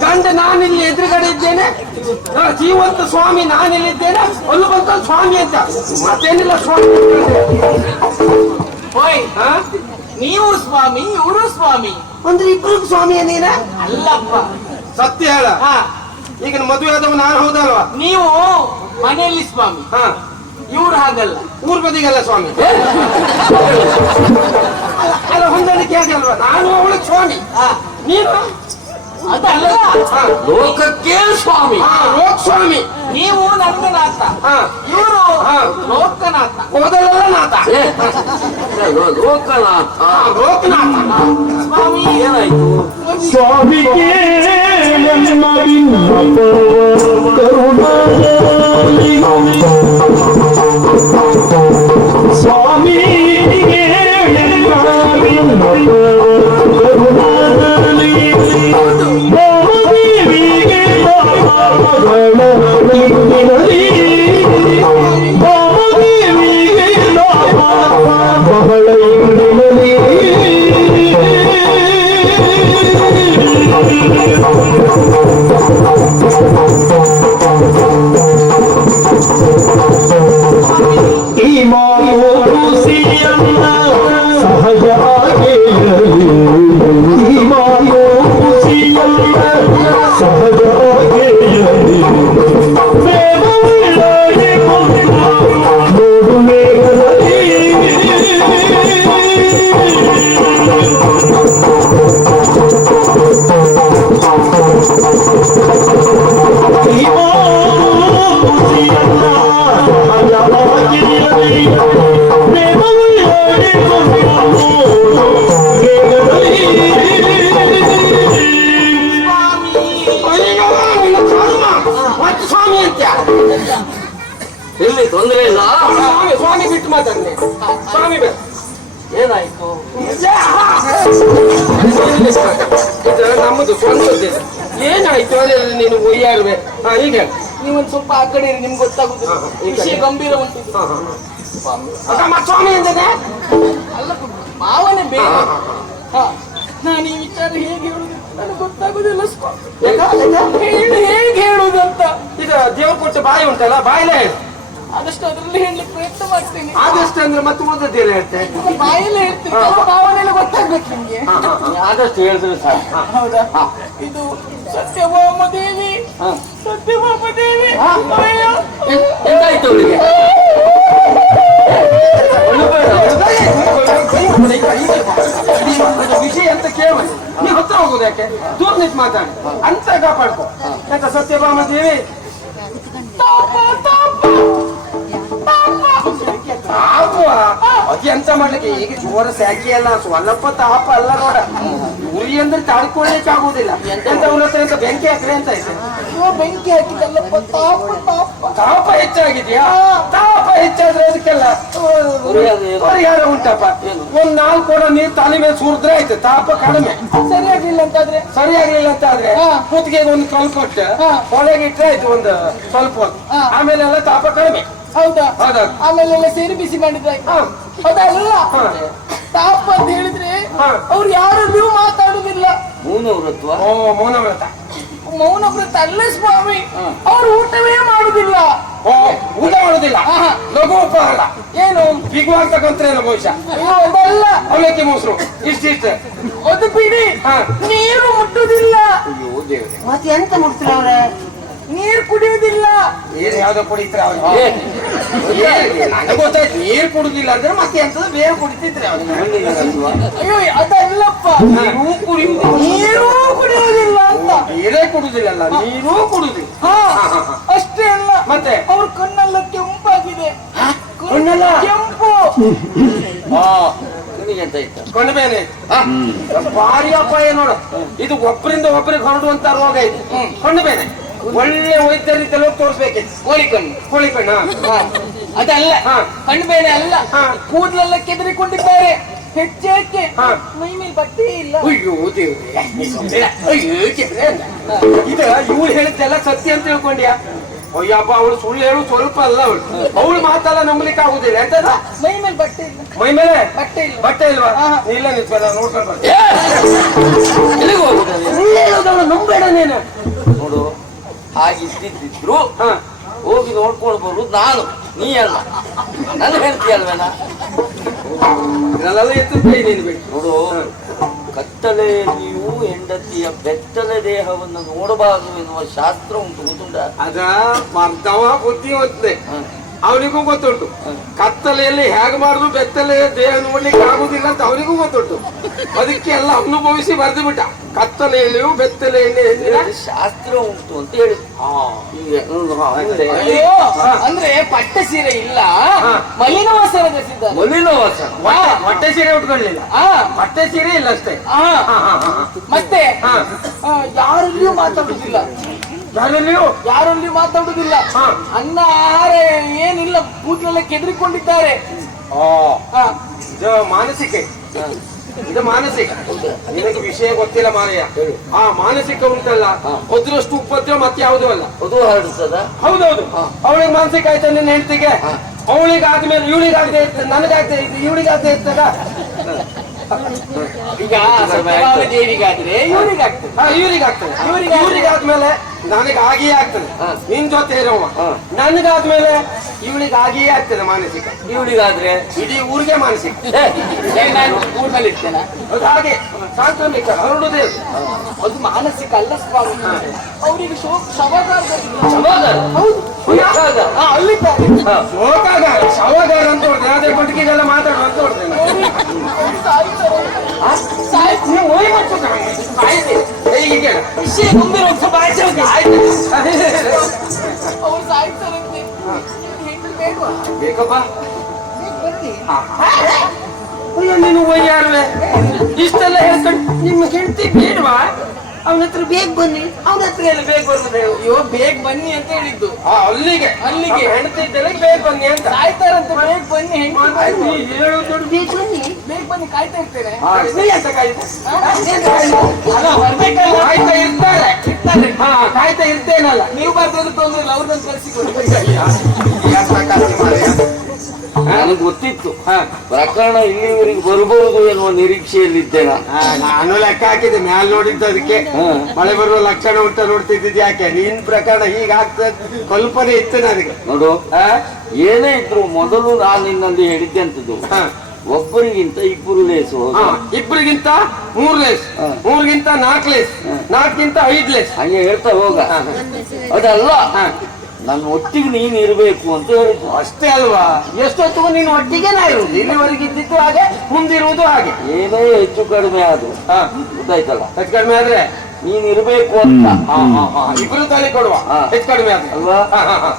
ಗಂಡ ನಾನಿಲ್ಲಿ ಎದುರುಗಡೆ ಇದ್ದೇನೆ. ಜೀವಂತ ಸ್ವಾಮಿ ನಾನಿಲ್ಲಿದ್ದೇನೆ ಅಲ್ಲಿ ಬಂತ ಸ್ವಾಮಿ ಅಂತ. ಮತ್ತೇನಿಲ್ಲ ಸ್ವಾಮಿ ಓಯ್ ಹಾ? ನೀವು ಸ್ವಾಮಿ ಇವರು ಸ್ವಾಮಿ. ಅಂದ್ರೆ ಇಬ್ರು ಸ್ವಾಮಿ ನೀನ? ಅಲ್ಲಪ್ಪ. ಸತ್ಯ ಹೇಳ. ಹಾ. ಈಗ ಮದುವೆ ಆದವ ನಾನು ಹೌದಲ್ವ? ನೀವು ಮನೆಯಲ್ಲಿ ಸ್ವಾಮಿ. ಹಾ. ಇವ್ರು ಹಾಗಲ್ಲ. ಊರ್ ಬದಿಗಲ್ಲ ಸ್ವಾಮಿ. ಅಲ್ಲ ಹೊಂದಾಣಿಕೆ ಆಗಲ್ವಾ ನಾನು ಅವಳಿಗೆ ಸ್ವಾಮಿ. ಹಾ. ನೀನು. ಲೋಕಕ್ಕೆ ಸ್ವಾಮಿ ಹಾ ಲೋಕ್ ಸ್ವಾಮಿ ನೀವು ರಂಗನಾಥ ಹಾ ಇವರು ಹಾ. ಲೋಕನಾಥ ಮೊದಲೆಲ್ಲ ನಾಥ ಲೋಕನಾಥ ಹಾ, ಲೋಕನಾಥ ಸ್ವಾಮಿ ಏನಾಯ್ತು ಸ್ವಾಮಿಗೆ ನಮ್ಮ ವಿನ್ನಪ Luciana ಏನಾಯ್ತು? ಇದು ನಮ್ಮದು ಸ್ವಂತದ್ದು ಏನಾಯ್ತು ಅದೇ ನೀನು ಒಯ್ಯಾರುವೆ ಹಾ ಈಗ ನೀವೊಂದು ಸ್ವಲ್ಪ ಆ ಕಡೆ ಇರಿ, ನಿಮ್ಗೆ ಗೊತ್ತಾಗುದಿಲ್ಲ ವಿಷಯ ಗಂಭೀರ ಉಂಟು. ಇದು. ಮತ್ತೆ ಸ್ವಾಮಿ. ಎಂದನೆ ಅಲ್ಲ ಭಾವನೆ ಬೇರೆ. ಹಾ. ನಾನು ಈ ವಿಚಾರ ಹೇಗೆ ಹೇಳುದು? ನನಗೆ ಗೊತ್ತಾಗುದಿಲ್ಲ ಸ್ವಾಮಿ. ಹೇಗೆ ಹೇಳುದಂತ ಈಗ ದೇವ್ರ ಕೊಟ್ಟ ಬಾಯಿ ಉಂಟಲ್ಲ ಬಾಯಿಲೇ ಹೇಳು. ಆದಷ್ಟು ಅದರಲ್ಲಿ ಹೇಳಲಿಕ್ಕೆ ಪ್ರಯತ್ನ ಮಾಡ್ತೀನಿ. ಆದಷ್ಟು ಅಂದ್ರೆ ಮತ್ತೆ ಉಳಿದದ್ದೇನೆ ಹೇಳ್ತೆ ಬಾಯಲ್ಲಿ ಹೇಳ್ತೀನಿ ಭಾವನೆಲ್ಲ ಗೊತ್ತಾಗ್ಬೇಕು ನಿಮ್ಗೆ. ಆದಷ್ಟು ಹೇಳಿದ್ರೆ ಸಾಕು. ಹೌದಾ? ಇದು ಸತ್ಯಭಾಮ ದೇವಿ ಹಾ. ಸತ್ಯಭಾಮ ದೇವಿ. ಎಂತಾಯ್ತು ಅವಳಿಗೆ? ವಿಷಯ ಅಂತ ಕೇಳುವ. ನೀವು ಹತ್ರ ಹೋಗುದು ಯಾಕೆ? ದೂರ ನಿಂತು ಮಾತಾಡಿ. ಅಂತ ಕಾಪಾಡ್ಕೊ. ಯಾಕ ಸತ್ಯಭಾಮ ದೇವಿ? ಅತಿ ಎಂತ ಮಾಡ್ಲಿಕ್ಕೆ? ಈಗ ಜೋರ ಸಾಕಿ ಅಲ್ಲ ಸ್ವಲ್ಪ ತಾಪ ಅಲ್ಲ ನೋಡ. ಉರಿ ಅಂದ್ರೆ ತಾಳ್ಕೊಳ್ಳಿಕ್ಕೆ ಆಗುದಿಲ್ಲ. ಎಂತ ಹತ್ರ ಎಂತ? ಬೆಂಕಿ ಹಾಕ್ರಿ ಅಂತ ಐತೆ. ಬೆಂಕಿ ಹಾಕಿದಲ್ಲಪ್ಪ ತಾಪ ತಾಪ. ತಾಪ ಹೆಚ್ಚಾಗಿದ್ಯಾ? ತಾಪ ಹೆಚ್ಚಾದ್ರೆ ಅದಕ್ಕೆಲ್ಲ ಪರಿಹಾರ ಉಂಟಪ್ಪ. ಒಂದ್ ನಾಲ್ಕು ಕೊಡ ನೀರ್ ತಲೆ ಮೇಲೆ ಸುರಿದ್ರೆ ಆಯ್ತು. ತಾಪ ಕಡಿಮೆ. ಸರಿಯಾಗಿಲ್ಲ ಅಂತಾದ್ರೆ? ಸರಿಯಾಗ್ಲಿಲ್ಲ ಅಂತ ಕುತ್ತಿಗೆ ಒಂದು ಕಲ್ ಕೊಟ್ಟು ಹೊಳೆಗಿಟ್ರೆ ಇಟ್ರೆ ಆಯ್ತು ಒಂದು ಸ್ವಲ್ಪ. ಆಮೇಲೆ ಎಲ್ಲ ತಾಪ ಕಡಿಮೆ. ಹೌದಾ? ಹೌದಾ? ಆಮೇಲೆ ಸೇರಿ ಬಿಸಿ ಮಾಡಿದ್ರೆ ಹಾ. ಅದಲ್ಲ ಹಾ. ತಾಪ ಅಂತ ಹೇಳಿದ್ರೆ ಹಾ. ಅವ್ರು ನೀವು ಮಾತಾಡುದಿಲ್ಲ. ಮೂನವ್ರತ್ವ? ಓ ಮೌನ ವ್ರತ ಮೌನ ವ್ರತ ಅಲ್ಲ ಸ್ವಾಮಿ. ಅವ್ರು ಊಟವೇ ಮಾಡುದಿಲ್ಲ. ಓ ಊಟ ಮಾಡೋದಿಲ್ಲ. ಆಹಾ. ಲಘು ಉಪಹಾರ. ಏನು? ಬಿಗು ಅಂತಕ್ಕಂಥೇನು ಬಹುಶಃ ಅದಲ್ಲ. ಅವಲಕ್ಕಿ ಮೊಸರು. ಇಷ್ಟಿಷ್ಟು ಅದು ಬಿಡಿ ಹಾ. ನೀರು ಮುಟ್ಟುದಿಲ್ಲ. ಅಯ್ಯೋ ದೇವ್ರೆ. ಮತ್ತೆ ಎಂತ ಮುಡ್ತೀರ ಅವ್ರೆ? ನೀರು ಕುಡಿಯೋದಿಲ್ಲ ನೀರ್ ಯಾವ್ದೋ ಕುಡಿತಾರೆ ನನಗೆ ಗೊತ್ತಾಯ್ತು ನೀರು ಕುಡುದಿಲ್ಲ ಅಂದ್ರೆ ಮತ್ತೆ ಎಂತದ ಬೇರೆ ಕುಡಿತಿದ್ರೆ. ಅಯ್ಯೋ ಅದಲ್ಲಪ್ಪ. ನೀರು ಕುಡಿಯುವುದಿಲ್ಲ. ನೀರು ಕುಡಿಯೋದಿಲ್ಲ ಅಂತ. ನೀರೇ ಕುಡುದಿಲ್ಲಲ್ಲ ನೀರು ಕುಡುದಿಲ್ಲ. ಅಷ್ಟೇ ಅಲ್ಲ ಮತ್ತೆ? ಅವ್ರ ಕಣ್ಣೆಲ್ಲ ಕೆಂಪಾಗಿದೆ. ಕಣ್ಣೆಲ್ಲ? ಕೆಂಪು. ಕೊಂಡ್ಬೇನೆ ಭಾರಿ ಅಪಾಯ ನೋಡ. ಇದು ಒಬ್ಬರಿಂದ ಒಬ್ಬರಿಗೆ ಹೊರಡುವಂತ ರೋಗ ಇದು. ಕೊಂಡ್ಬೇನೆ ಒಳ್ಳೆ ವೈದ್ಯರಿದ್ದೆಲ್ಲ ತೋರಿಸ್ಬೇಕಿತ್ತು ಕೋಳಿ ಕಣ್ಣು ಕೋಳಿ ಕಣ್ಣ ಹಾ. ಅದಲ್ಲ. ಹಾ. ಕಣ್ಣು ಬೇರೆ ಅಲ್ಲ. ಹಾ. ಕೂದಲೆಲ್ಲ ಕೆದರಿಕೊಂಡಿದ್ದಾರೆ. ಹೆಚ್ಚೇಕೆ ಹಾ. ಮೈ ಮೇಲೆ ಬಟ್ಟೆ ಇಲ್ಲ. ಅಯ್ಯೋ ದೇವ್ರೆ. ಅಯ್ಯೋ. ಇದು ಇವ್ರು ಹೇಳಿದ್ದೆಲ್ಲ ಸತ್ಯ ಅಂತ ತಿಳ್ಕೊಂಡ್ಯಾ? ಅಯ್ಯಪ್ಪ ಅವಳು ಸುಳ್ಳು ಹೇಳು ಸ್ವಲ್ಪ ಅಲ್ಲ ಅವಳು. ಅವಳು ಮಾತಲ್ಲ ನಂಬಲಿಕ್ಕೆ ಆಗುದಿಲ್ಲ ಎಂತದ? ಮೈ ಮೇಲೆ ಬಟ್ಟೆ ಇಲ್ಲ. ಮೈ ಮೇಲೆ? ಬಟ್ಟೆ ಇಲ್ಲ. ಬಟ್ಟೆ ಇಲ್ವಾ? ಇಲ್ಲ ನಿಂತ್ಕೊಳ್ಳ ನೋಡ್ಕೊಂಡು ಬರ್ತೀನಿ. ನಂಬೇಡ ನೀನು. ನೋಡು ಹಾಗಿದ್ದಿದ್ರು ಹಾ ಹೋಗಿ ನೋಡ್ಕೊಂಡು ಬರುದು ನಾನು ನೀ ಅಲ್ಲ. ನನ್ನ ಹೇಳ್ತೀಯ ಅಲ್ವೇನ? ನೋಡು ಕತ್ತಲೆ ನೀವು ಹೆಂಡತಿಯ ಬೆತ್ತಲೆ ದೇಹವನ್ನು ನೋಡಬಾರದು ಎನ್ನುವ ಶಾಸ್ತ್ರ ಉಂಟು ಗೊತ್ತುಂಟ? ಅದ ಮರ್ದವ ಬುದ್ಧಿ ಹೊತ್ತದೆ ಹ. ಅವನಿಗೂ ಗೊತ್ತುಂಟು. ಕತ್ತಲೆಯಲ್ಲಿ ಹೇಗೆ ಮಾಡುದು ಬೆತ್ತಲೆ ದೇಹ ನೋಡ್ಲಿಕ್ಕೆ ಆಗುದಿಲ್ಲ ಅಂತ ಅವನಿಗೂ ಗೊತ್ತುಂಟು. ಅದಕ್ಕೆ ಎಲ್ಲ ಅನುಭವಿಸಿ ಬರೆದು ಬಿಟ್ಟ ಕತ್ತಲೆಯಲ್ಲಿಯೂ ಬೆತ್ತಲೆಯಲ್ಲಿ ಶಾಸ್ತ್ರ ಉಂಟು ಅಂತ ಹೇಳಿ ಅಂದ್ರೆ ಪಟ್ಟ ಪಟ್ಟೆ ಸೀರೆ ಇಲ್ಲ. ಮಲಿನ ವಸನ ಮಲಿನ ವಾಸನ ಪಟ್ಟೆ ಸೀರೆ ಉಟ್ಕೊಳ್ಳಿಲ್ಲ ಆ, ಹೊಟ್ಟೆ ಸೀರೆ ಇಲ್ಲ ಅಷ್ಟೇ. ಆ, ಹಾ, ಹಾ, ಹಾ, ಹಾ. ಮತ್ತೆ ಯಾರಿಗೂ ಮಾತಾಡುದಿಲ್ಲ ಯಾರಲ್ಲಿಯೂ ಮಾತಾಡುದಿಲ್ಲ. ಹಾ. ಅನ್ನ ಆಹಾರ ಏನಿಲ್ಲ ಕೂದಲೆಲ್ಲ ಕೆದರಿಕೊಂಡಿದ್ದಾರೆ. ಮಾನಸಿಕ. ಇದು ಮಾನಸಿಕ. ನಿನಗೆ ವಿಷಯ ಗೊತ್ತಿಲ್ಲ ಮಾರಯ್ಯ. ಆ ಮಾನಸಿಕ ಉಂಟಲ್ಲ ಅದ್ರಷ್ಟು ಉಪದ್ರ ಮತ್ತೆ ಯಾವುದೂ ಅಲ್ಲ. ಅದು ಹರಡಿಸ್ತದ ಹೌದೌದು. ಅವಳಿಗೆ ಮಾನಸಿಕ ಆಯ್ತಾ ನಿನ್ನ ಹೆಂಡತಿಗೆ. ಅವಳಿಗೆ ಇವಳಿಗಾಗದೆ ಇರ್ತದೆ ನನಗಾಗದೆ ಇರ್ತದೆ ಇವಳಿಗಾಗದೆ ಇರ್ತದ ಈಗ ದೇವಿಗಾದ್ರೆ ಇವರಿಗೆ ಆಗ್ತದೆ. ಇವರಿಗೆ ಆಗ್ತದೆ. ಇವ್ರಿಗೆ ಇವರಿಗೆ ಆದ್ಮೇಲೆ ನನಗೆ ಆಗಿಯೇ ಆಗ್ತದೆ. ನಿನ್ ಜೊತೆ ಇರೋವ. ನನಗಾದ್ಮೇಲೆ ಇವಳಿಗೆ ಆಗಿಯೇ ಆಗ್ತದೆ ಮಾನಸಿಕ. ಇವಳಿಗಾದ್ರೆ? ಇಡೀ ಊರಿಗೆ ಮಾನಸಿಕ. ನಾನು ಊರ್ನಲ್ಲಿ ಇರ್ತೇನೆ? ಅದು ಹಾಗೆ. ಸಾಂಕ್ರಾಮಿಕ ಹರಡುದೇ ಅದು. ಮಾನಸಿಕ ಅಲ್ಲ ಸ್ವಾಮಿ ಅವರಿಗೆ ಶೋಕ ಸಮಾಧಾನ. ಹೌದು. ಯಾಕಾಗ? ಹಾ, ಅಲ್ಲಿದ್ದಾರೆ ಶವಗಾರ ಅಂತ ಹೊಡ್ದೆ ಅದೇ. ಬದುಕಿಗೆಲ್ಲ ಮಾತಾಡುವ ಅಂತ ಹೊಡ್ದೆ ಹೋಗಿ ಹೀಗೆ ಹೋಗಿ. ಬೇಕಪ್ಪ? ಅಯ್ಯೋ ನೀನು ಒಯ್ಯಾರುವೆ ಇಷ್ಟೆಲ್ಲ ಹೇಳ್ಕೊಂಡು ನಿಮ್ಮ ಹೆಂಡತಿ ಬೇಡವಾ? ಅವನ ಹತ್ರ ಬೇಗ ಬನ್ನಿ. ಅವನ ಹತ್ರ ಎಲ್ಲ ಬೇಗ ಬರ್ತದೆ ಅಯ್ಯೋ ಬೇಗ ಬನ್ನಿ ಅಂತ ಹೇಳಿದ್ದು. ಅಲ್ಲಿಗೆ. ಅಲ್ಲಿಗೆ. ಹೆಂಡತಿ ಇದ್ದರೆ ಬೇಗ ಬನ್ನಿ ಅಂತ. ಕಾಯ್ತಾರಂತ ಬೇಗ ಬನ್ನಿ ಹೆಣ್ಣು ಹೇಳು ದೊಡ್ಡ ಬೇಗ ಬನ್ನಿ. ಬೇಗ ಬನ್ನಿ ಕಾಯ್ತಾ ಇರ್ತೇನೆ. ಅಂತ ಕಾಯ್ತಾ ಬರ್ಬೇಕಲ್ಲ. ಕಾಯ್ತಾ ಇರ್ತಾರೆ. ಇರ್ತಾರೆ. ಹಾ ಕಾಯ್ತಾ ಇರ್ತೇನಲ್ಲ. ನೀವು ಬರ್ಬೋದು ತೊಂದ್ರೆ ಇಲ್ಲ ಅವ್ರನ್ನ ಕಳಿಸಿಕೊಡಿ ನನಗೆ ಗೊತ್ತಿತ್ತು. ಪ್ರಕರಣ ಇಲ್ಲಿವರೆಗೆ ಬರಬಹುದು ಎನ್ನುವ ನಿರೀಕ್ಷೆಯಲ್ಲಿದ್ದೆ ನಾನು ಲೆಕ್ಕ ಹಾಕಿದ್ದೆ ಮ್ಯಾಲ್ ನೋಡಿದ್ದು ಅದಕ್ಕೆ. ಮಳೆ ಬರುವ ಲಕ್ಷಣ ಉಂಟ ನೋಡ್ತಿದ್ದಿದ್ದೆ ಯಾಕೆ? ನಿನ್ ಪ್ರಕರಣ ಹೀಗಾಗ್ತದೆ ಕಲ್ಪನೆ ಇತ್ತು ನನಗೆ. ನೋಡು ಆ? ಏನೇ ಇದ್ರು ಮೊದಲು ನಾನು ನಿನ್ನಲ್ಲಿ ಹೇಳಿದ್ದೆ ಅಂತದ್ದು. ಒಬ್ಬರಿಗಿಂತ ಇಬ್ಬರು ಲೇಸ್ ಇಬ್ಬರಿಗಿಂತ ಮೂರ್ ಲೇಸ್. ಮೂರ್ಗಿಂತ ನಾಲ್ಕು ಲೇಸ್. ನಾಲ್ಕಿಂತ ಐದ್ ಲೇಸ್. ಹಂಗೆ ಹೇಳ್ತಾ ಹೋಗ. ಅದಲ್ಲ. ನನ್ನ ಒಟ್ಟಿಗೆ ನೀನು ಇರಬೇಕು ಅಂತ ಹೇಳಿದ್ರು. ಅಷ್ಟೇ ಅಲ್ವಾ? ಎಷ್ಟೊತ್ತಿಗೂ ನೀನು ಒಟ್ಟಿಗೆ ನಾ ಇರುವುದು ಇಲ್ಲಿವರೆಗೆ ಇದ್ದಿದ್ದು ಹಾಗೆ ಮುಂದಿರುವುದು ಹಾಗೆ. ಏನೇ ಹೆಚ್ಚು ಕಡಿಮೆ ಅದು ಹಾ. ಗೊತ್ತಾಯ್ತಲ್ಲ? ಹೆಚ್ಚು ಕಡಿಮೆ ಆದ್ರೆ ನೀನ್ ಇರ್ಬೇಕು ಅಂತ. ಹಾ, ಹಾ, ಹಾ. ಇಬ್ರು ತಲೆ ಕೊಡುವ. ಹಾ. ಹೆಚ್ಚು ಕಡಿಮೆ ಆದ್ರೆ. ಅಲ್ವಾ? ಹಾ, ಹಾ, ಹಾ.